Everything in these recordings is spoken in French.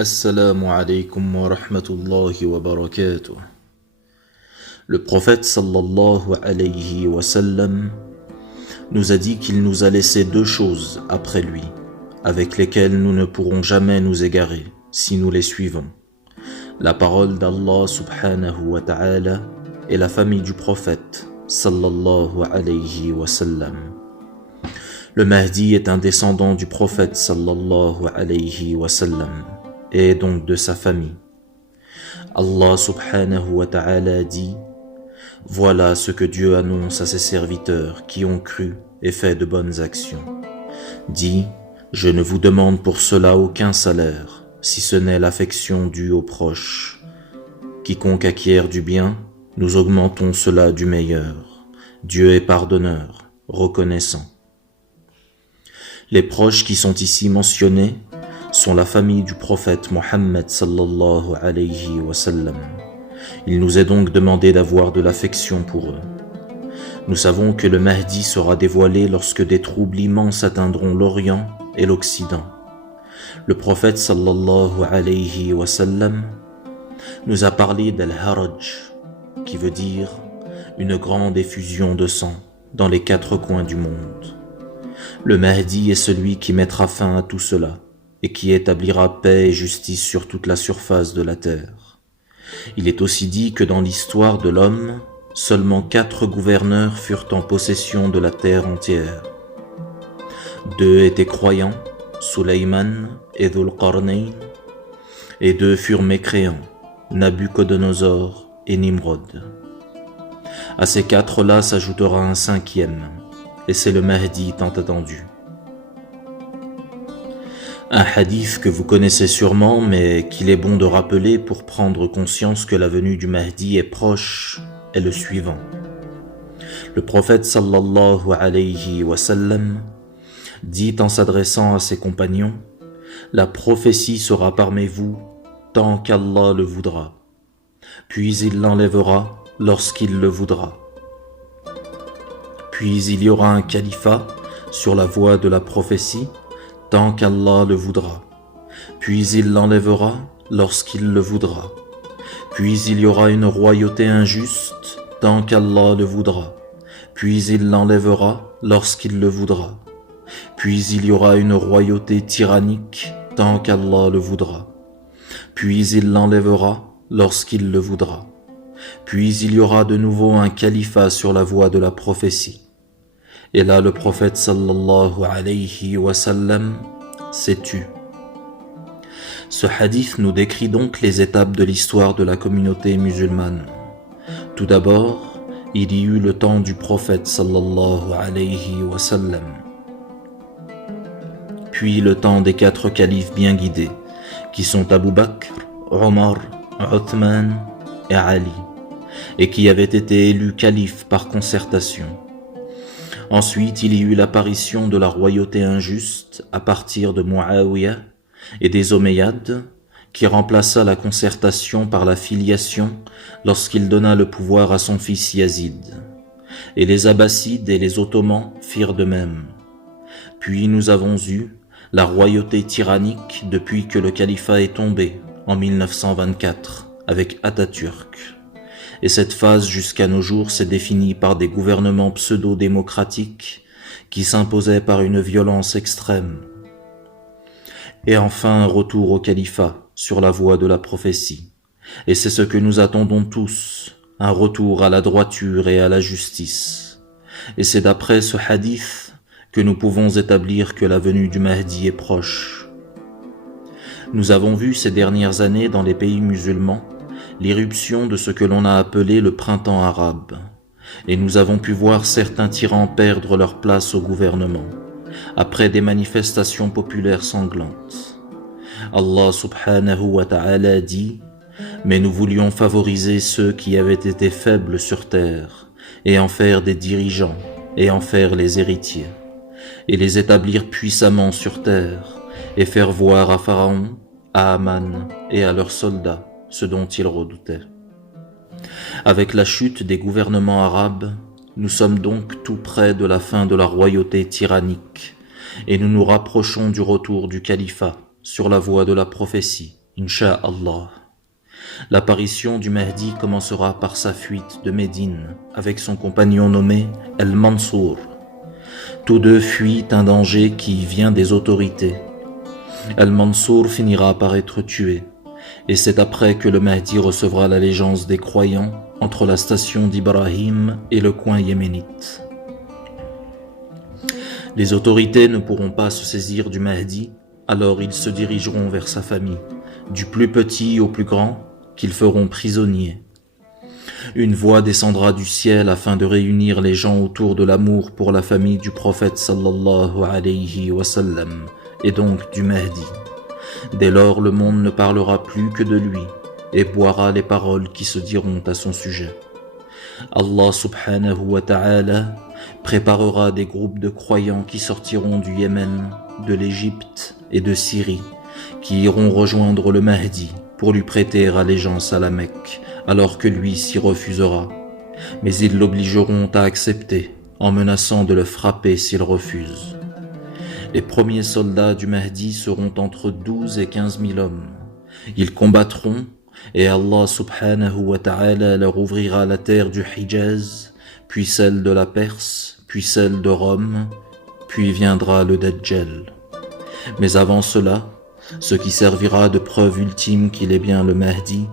Assalamu alaikum wa rahmatullahi wa barakatuh. Le prophète sallallahu alayhi wa sallam nous a dit qu'il nous a laissé deux choses après lui, avec lesquelles nous ne pourrons jamais nous égarer si nous les suivons. La parole d'Allah subhanahu wa ta'ala et la famille du prophète sallallahu alayhi wa sallam. Le Mahdi est un descendant du prophète sallallahu alayhi wa sallam et donc de sa famille. Allah subhanahu wa ta'ala dit: voilà ce que Dieu annonce à ses serviteurs qui ont cru et fait de bonnes actions. Dit: je ne vous demande pour cela aucun salaire, si ce n'est l'affection due aux proches. Quiconque acquiert du bien, nous augmentons cela du meilleur. Dieu est pardonneur, reconnaissant. Les proches qui sont ici mentionnés sont la famille du prophète Mohammed sallallahu alayhi wa sallam. Il nous est donc demandé d'avoir de l'affection pour eux. Nous savons que le Mahdi sera dévoilé lorsque des troubles immenses atteindront l'Orient et l'Occident. Le prophète sallallahu alayhi wa sallam nous a parlé d'Al-Haraj, qui veut dire une grande effusion de sang dans les quatre coins du monde. Le Mahdi est celui qui mettra fin à tout cela et qui établira paix et justice sur toute la surface de la terre. Il est aussi dit que dans l'histoire de l'homme, seulement 4 gouverneurs furent en possession de la terre entière. 2 étaient croyants, Sulayman et Dhul-Qarnayn, et 2 furent mécréants, Nabucodonosor et Nimrod. À ces 4-là s'ajoutera un 5e, et c'est le Mahdi tant attendu. Un hadith que vous connaissez sûrement, mais qu'il est bon de rappeler pour prendre conscience que la venue du Mahdi est proche, est le suivant. Le prophète sallallahu alayhi wa sallam dit en s'adressant à ses compagnons: la prophétie sera parmi vous tant qu'Allah le voudra, puis il l'enlèvera lorsqu'il le voudra. Puis il y aura un califat sur la voie de la prophétie tant qu'Allah le voudra, puis il l'enlèvera lorsqu'il le voudra. Puis il y aura une royauté injuste tant qu'Allah le voudra, puis il l'enlèvera lorsqu'il le voudra. Puis il y aura une royauté tyrannique tant qu'Allah le voudra, puis il l'enlèvera lorsqu'il le voudra. Puis il y aura de nouveau un califat sur la voie de la prophétie. Et là le prophète sallallahu alayhi wa sallam s'est tu. Ce hadith nous décrit donc les étapes de l'histoire de la communauté musulmane. Tout d'abord, il y eut le temps du prophète sallallahu alayhi wa sallam. Puis le temps des 4 califes bien guidés, qui sont Abu Bakr, Omar, Uthman et Ali, et qui avaient été élus califes par concertation. Ensuite, il y eut l'apparition de la royauté injuste à partir de Muawiyah et des Omeyyades, qui remplaça la concertation par la filiation lorsqu'il donna le pouvoir à son fils Yazid. Et les Abbassides et les Ottomans firent de même. Puis nous avons eu la royauté tyrannique depuis que le califat est tombé en 1924 avec Atatürk. Et cette phase jusqu'à nos jours s'est définie par des gouvernements pseudo-démocratiques qui s'imposaient par une violence extrême. Et enfin un retour au califat sur la voie de la prophétie. Et c'est ce que nous attendons tous, un retour à la droiture et à la justice. Et c'est d'après ce hadith que nous pouvons établir que la venue du Mahdi est proche. Nous avons vu ces dernières années dans les pays musulmans l'irruption de ce que l'on a appelé le printemps arabe, et nous avons pu voir certains tyrans perdre leur place au gouvernement, après des manifestations populaires sanglantes. Allah subhanahu wa ta'ala dit: mais nous voulions favoriser ceux qui avaient été faibles sur terre, et en faire des dirigeants, et en faire les héritiers, et les établir puissamment sur terre, et faire voir à Pharaon, à Aman et à leurs soldats ce dont ils redoutaient. Avec la chute des gouvernements arabes, nous sommes donc tout près de la fin de la royauté tyrannique, et nous nous rapprochons du retour du califat sur la voie de la prophétie, Inch'Allah. L'apparition du Mahdi commencera par sa fuite de Médine avec son compagnon nommé El-Mansour. Tous deux fuient un danger qui vient des autorités. El-Mansour finira par être tué, et c'est après que le Mahdi recevra l'allégeance des croyants entre la station d'Ibrahim et le coin yéménite. Les autorités ne pourront pas se saisir du Mahdi, alors ils se dirigeront vers sa famille, du plus petit au plus grand, qu'ils feront prisonniers. Une voix descendra du ciel afin de réunir les gens autour de l'amour pour la famille du prophète sallallahu alayhi wa sallam, et donc du Mahdi. Dès lors, le monde ne parlera plus que de lui, et boira les paroles qui se diront à son sujet. Allah subhanahu wa ta'ala préparera des groupes de croyants qui sortiront du Yémen, de l'Égypte et de Syrie, qui iront rejoindre le Mahdi pour lui prêter allégeance à la Mecque, alors que lui s'y refusera. Mais ils l'obligeront à accepter, en menaçant de le frapper s'il refuse. Les premiers soldats du Mahdi seront entre 12 et 15 000 hommes. Ils combattront, et Allah subhanahu wa ta'ala leur ouvrira la terre du Hijaz, puis celle de la Perse, puis celle de Rome, puis viendra le Dajjal. Mais avant cela, ce qui servira de preuve ultime qu'il est bien le Mahdi,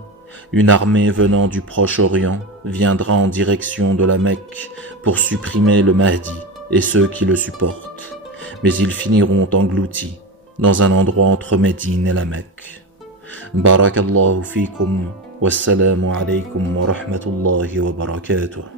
une armée venant du Proche-Orient viendra en direction de la Mecque pour supprimer le Mahdi et ceux qui le supportent, mais ils finiront engloutis dans un endroit entre Médine et la Mecque. Barakallahu fikum, wassalamu alaykum wa rahmatullahi wa barakatuh.